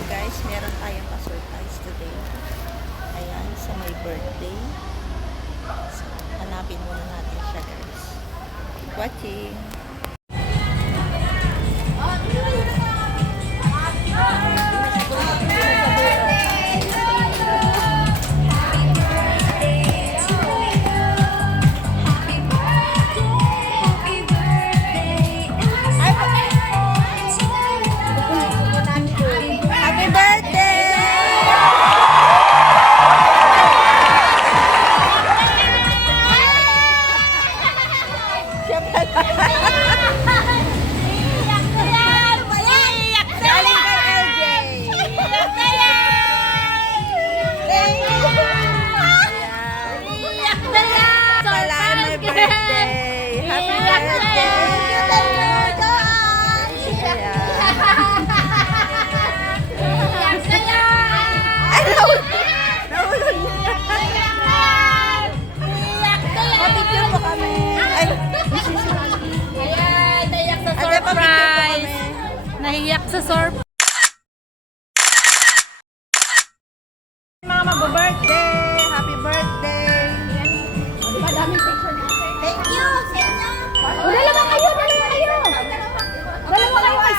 Ayan guys, meron tayong pa-surprise today. Ayan, sa my birthday. So, hanapin muna natin siya guys. Keep watching. Nahiyak sa surprise.